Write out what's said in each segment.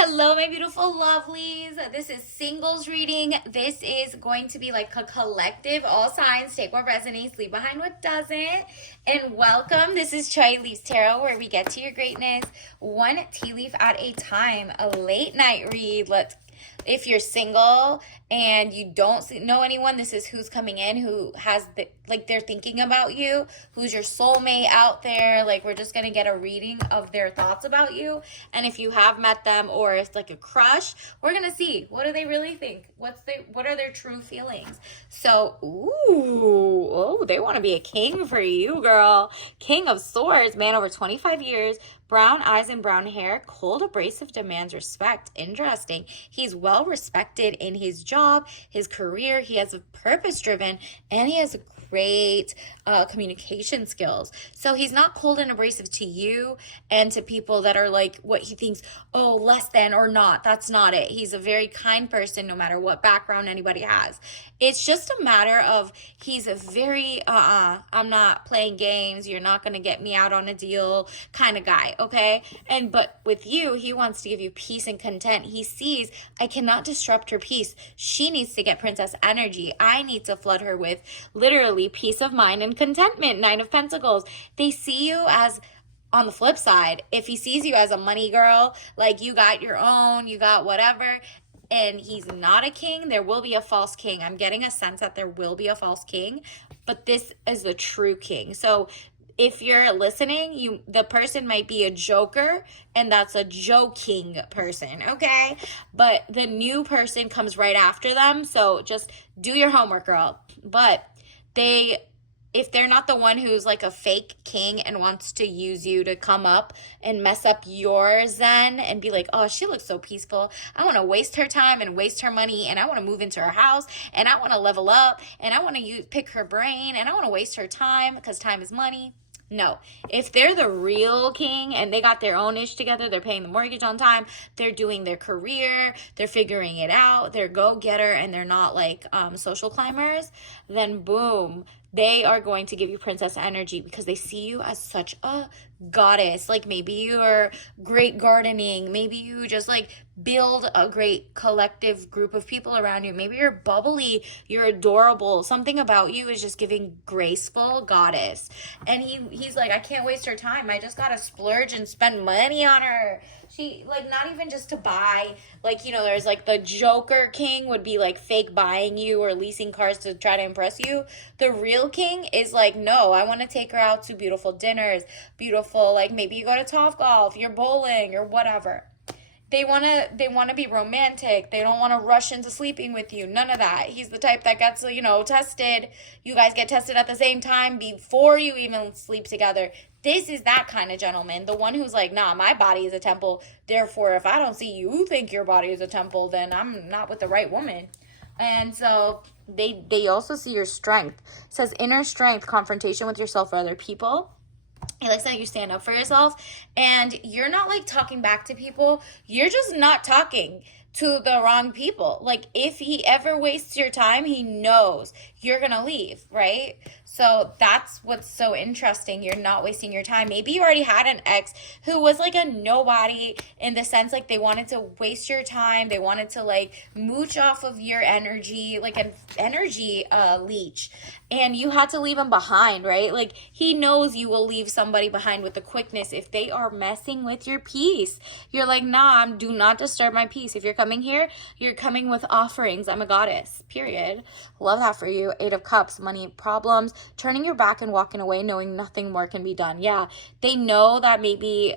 Hello, my beautiful lovelies. This is singles reading. This is going to be like a collective, all signs, take what resonates, leave behind what doesn't. And welcome. This is Chai Leaves Tarot, where we get to your greatness one tea leaf at a time, a late night read. If you're single and you don't know anyone, this is who's coming in, who has they're thinking about you, who's your soulmate out there. Like, we're just gonna get a reading of their thoughts about you. And if you have met them or it's like a crush, we're gonna see, what do they really think? What are their true feelings? So, they want to be a king for you, girl. King of Swords, man over 25 years, brown eyes and brown hair, cold, abrasive, demands respect. Interesting. He's well respected in his job, his career. He has a purpose driven, and he has great communication skills. So he's not cold and abrasive to you and to people that are like what he thinks, oh, less than or not. That's not it. He's a very kind person no matter what background anybody has. It's just a matter of he's a very, I'm not playing games. You're not going to get me out on a deal kind of guy. Okay. But with you, he wants to give you peace and content. He sees, I cannot disrupt her peace. She needs to get princess energy. I need to flood her with literally peace of mind and contentment. Nine of Pentacles. They see you as, on the flip side, if he sees you as a money girl, like you got your own, you got whatever, and he's not a king, there will be a false king. I'm getting a sense that there will be a false king, but this is the true king. So if you're listening, the person might be a joker, and that's a joking person, okay? But the new person comes right after them, so just do your homework, girl. But if they're not the one who's like a fake king and wants to use you to come up and mess up your zen and be like, oh, she looks so peaceful, I want to waste her time and waste her money, and I want to move into her house, and I want to level up, and I want to pick her brain, and I want to waste her time because time is money. No, if they're the real king and they got their own ish together, they're paying the mortgage on time, they're doing their career, they're figuring it out, they're go-getter, and they're not like social climbers, then boom, they are going to give you princess energy because they see you as such a goddess. Like, maybe you're great gardening, maybe you just like build a great collective group of people around you, maybe you're bubbly, you're adorable, something about you is just giving graceful goddess. And he's like, I can't waste her time, I just gotta splurge and spend money on her. She, like, not even just to buy, like, there's like the joker king would be like fake buying you or leasing cars to try to impress you. The real king is like, no, I want to take her out to beautiful dinners, beautiful, like maybe you go to Topgolf, you're bowling or whatever. They want to be romantic. They don't want to rush into sleeping with you. None of that. He's the type that gets, tested. You guys get tested at the same time before you even sleep together. This is that kind of gentleman. The one who's like, nah, my body is a temple. Therefore, if I don't see you think your body is a temple, then I'm not with the right woman. And so they also see your strength. It says inner strength, confrontation with yourself or other people. He likes that you stand up for yourself, and you're not like talking back to people. You're just not talking to the wrong people. Like, if he ever wastes your time, he knows you're gonna leave, right? So that's what's so interesting. You're not wasting your time. Maybe you already had an ex who was like a nobody, in the sense like they wanted to waste your time. They wanted to like mooch off of your energy, like an energy leech, and you had to leave him behind, right? Like, he knows you will leave somebody behind with the quickness if they are messing with your peace. You're like, nah, do not disturb my peace. If you're coming here, you're coming with offerings. I'm a goddess, period. Love that for you. Eight of Cups, money problems, turning your back and walking away knowing nothing more can be done. Yeah, they know that maybe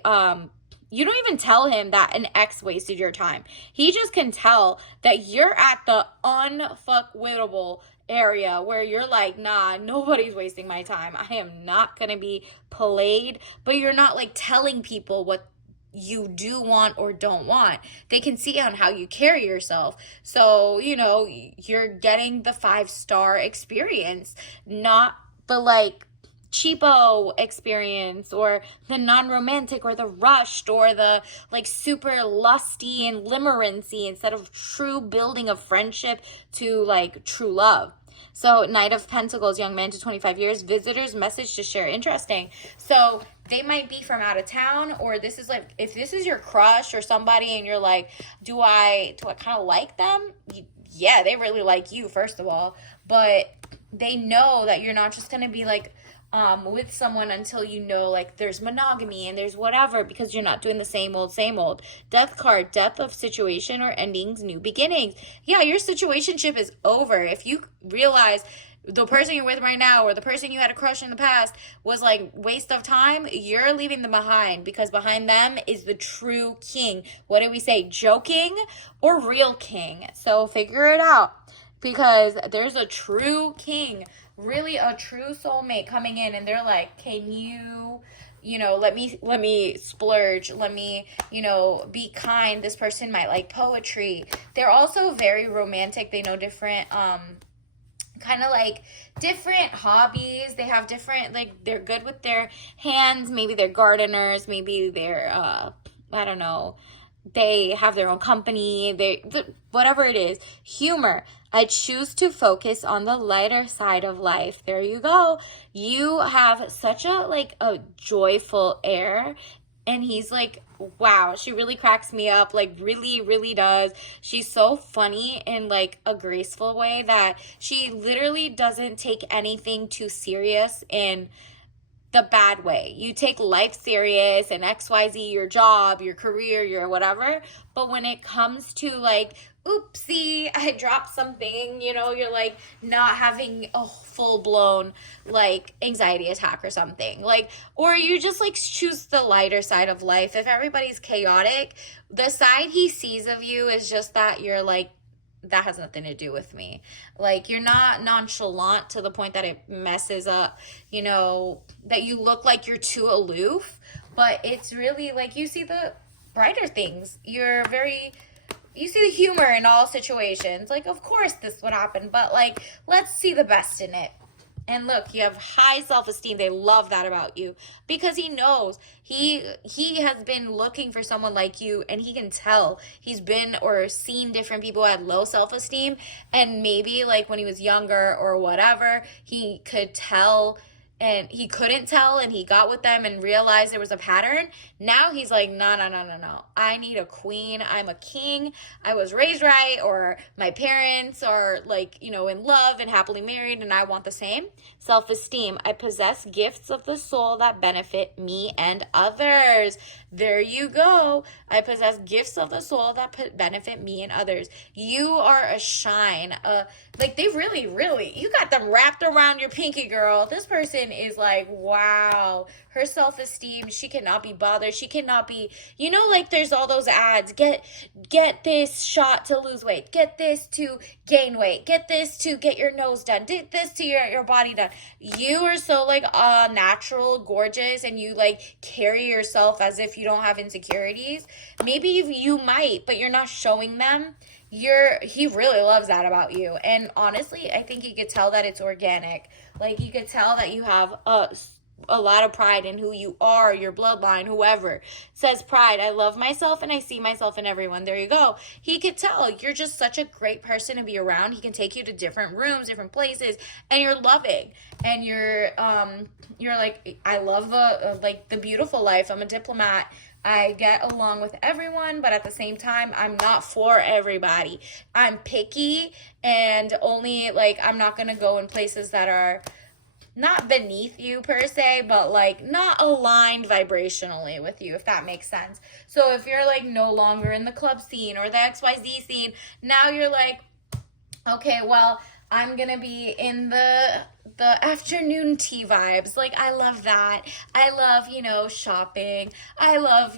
you don't even tell him that an ex wasted your time. He just can tell that you're at the unfuckwittable area where you're like, nah, nobody's wasting my time. I am not gonna be played. But you're not like telling people what you do want or don't want. They can see on how you carry yourself. So, you're getting the 5-star experience, not the like cheapo experience or the non-romantic or the rushed or the like super lusty and limerancy, instead of true building of friendship to like true love. So Knight of Pentacles, young man to 25 years, visitors message to share. Interesting. So they might be from out of town, or this is like, if this is your crush or somebody and you're like, do I kind of like them? Yeah, they really like you, first of all, but they know that you're not just going to be like with someone until you know like there's monogamy and there's whatever, because you're not doing the same old, same old. Death card, death of situation or endings, new beginnings. Yeah, your situationship is over. If you realize the person you're with right now or the person you had a crush in the past was like waste of time, you're leaving them behind, because behind them is the true king. What do we say? Joking or real king? So figure it out, because there's a true king, really a true soulmate coming in, and they're like, can you let me splurge, let me be kind. This person might like poetry. They're also very romantic. They know different kind of like different hobbies. They have different, like, they're good with their hands. Maybe they're gardeners, maybe they're I don't know, they have their own company, whatever it is. Humor. I choose to focus on the lighter side of life. There you go. You have such a joyful air. And he's like, wow, she really cracks me up, like really, really does. She's so funny in like a graceful way that she literally doesn't take anything too serious in the bad way. You take life serious and XYZ, your job, your career, your whatever. But when it comes to like, oopsie, I dropped something, you're like not having a full blown like anxiety attack or something. Like, or you just like choose the lighter side of life. If everybody's chaotic, the side he sees of you is just that you're like, that has nothing to do with me. Like, you're not nonchalant to the point that it messes up, that you look like you're too aloof, but it's really like you see the brighter things. You see the humor in all situations. Like, of course this would happen, but like, let's see the best in it. And look, you have high self-esteem. They love that about you, because he knows he has been looking for someone like you, and he can tell. He's been or seen different people at low self-esteem, and maybe like when he was younger or whatever, he could tell and he couldn't tell, and he got with them and realized there was a pattern. Now he's like, no. I need a queen. I'm a king. I was raised right, or my parents are like, in love and happily married, and I want the same. Self-esteem. I possess gifts of the soul that benefit me and others. There you go. I possess gifts of the soul that benefit me and others. You are a shine. Like, they really, really, you got them wrapped around your pinky, girl. This person is like, wow, her self-esteem, she cannot be bothered. She cannot be, like there's all those ads, get this shot to lose weight, get this to gain weight, get this to get your nose done, get this to your body done. You are so like natural, gorgeous, and you like carry yourself as if you don't have insecurities. Maybe you might, but you're not showing them. He really loves that about you. And honestly, I think you could tell that it's organic. Like, you could tell that you have a lot of pride in who you are, your bloodline, whoever says pride. I love myself and I see myself in everyone. There you go. He could tell you're just such a great person to be around. He can take you to different rooms, different places, and you're loving. And you're like, I love the beautiful life. I'm a diplomat. I get along with everyone, but at the same time, I'm not for everybody. I'm picky, and only like, I'm not going to go in places that are not beneath you per se, but like not aligned vibrationally with you, if that makes sense. So if you're like no longer in the club scene or the XYZ scene, now you're like, okay, well, I'm gonna be in the afternoon tea vibes. Like, I love that. I love, shopping. I love,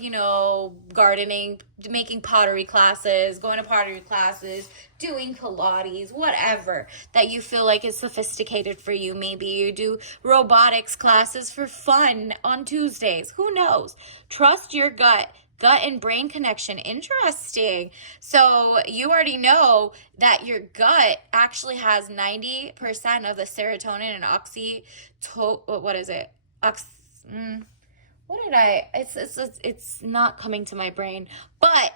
gardening, making pottery classes, going to pottery classes, doing Pilates, whatever that you feel like is sophisticated for you. Maybe you do robotics classes for fun on Tuesdays. Who knows? Trust your gut. Gut and brain connection. Interesting. So you already know that your gut actually has 90% of the serotonin and what is it? It's not coming to my brain, but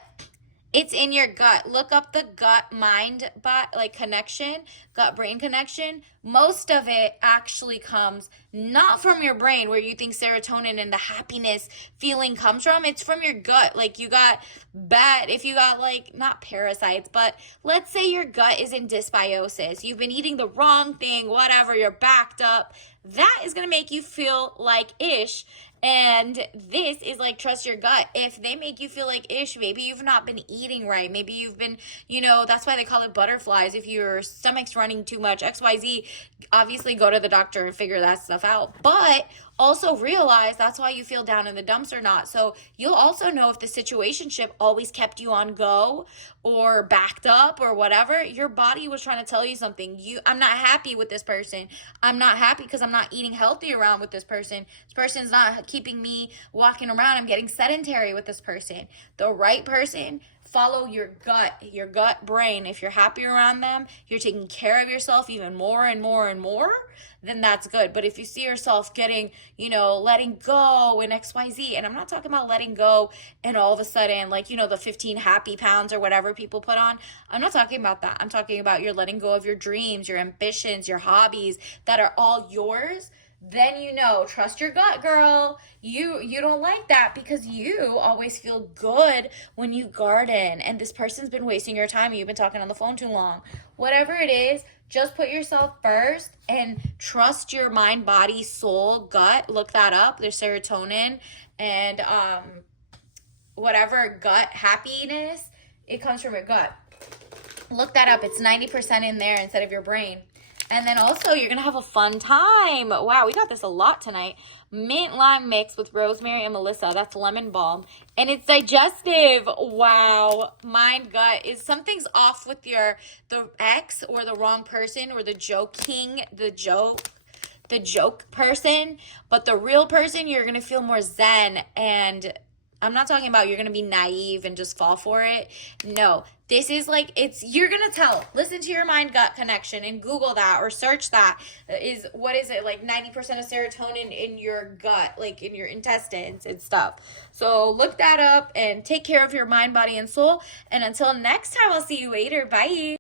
It's in your gut. Look up the gut mind like connection, gut brain connection. Most of it actually comes not from your brain where you think serotonin and the happiness feeling comes from. It's from your gut. Like you got if you got like not parasites, but let's say your gut is in dysbiosis. You've been eating the wrong thing, whatever, you're backed up. That is going to make you feel like ish. And this is like, trust your gut. If they make you feel like ish, maybe you've not been eating right. Maybe you've been, that's why they call it butterflies. If your stomach's running too much, XYZ, obviously go to the doctor and figure that stuff out. But also realize that's why you feel down in the dumps or not. So you'll also know if the situationship always kept you on go or backed up or whatever. Your body was trying to tell you something. I'm not happy with this person. I'm not happy because I'm not eating healthy around with this person. This person's not keeping me walking around. I'm getting sedentary with this person. The right person, follow your gut brain. If you're happy around them, you're taking care of yourself even more and more and more, then that's good. But if you see yourself getting, letting go in XYZ, and I'm not talking about letting go and all of a sudden, like, the 15 happy pounds or whatever people put on. I'm not talking about that. I'm talking about you're letting go of your dreams, your ambitions, your hobbies that are all yours. Then trust your gut, girl. You don't like that because you always feel good when you garden, and this person's been wasting your time and you've been talking on the phone too long. Whatever it is, just put yourself first and trust your mind, body, soul, gut. Look that up. There's serotonin and whatever gut happiness, it comes from your gut. Look that up. It's 90% in there instead of your brain. And then also, you're going to have a fun time. Wow, we got this a lot tonight. Mint lime mix with rosemary and melissa. That's lemon balm. And it's digestive. Wow. Mind gut is something's off with the ex or the wrong person or the joke person. But the real person, you're going to feel more zen. And I'm not talking about you're going to be naive and just fall for it. No, this is like, you're going to tell. Listen to your mind-gut connection and Google that or search that. What is it, like 90% of serotonin in your gut, like in your intestines and stuff. So look that up and take care of your mind, body, and soul. And until next time, I'll see you later. Bye.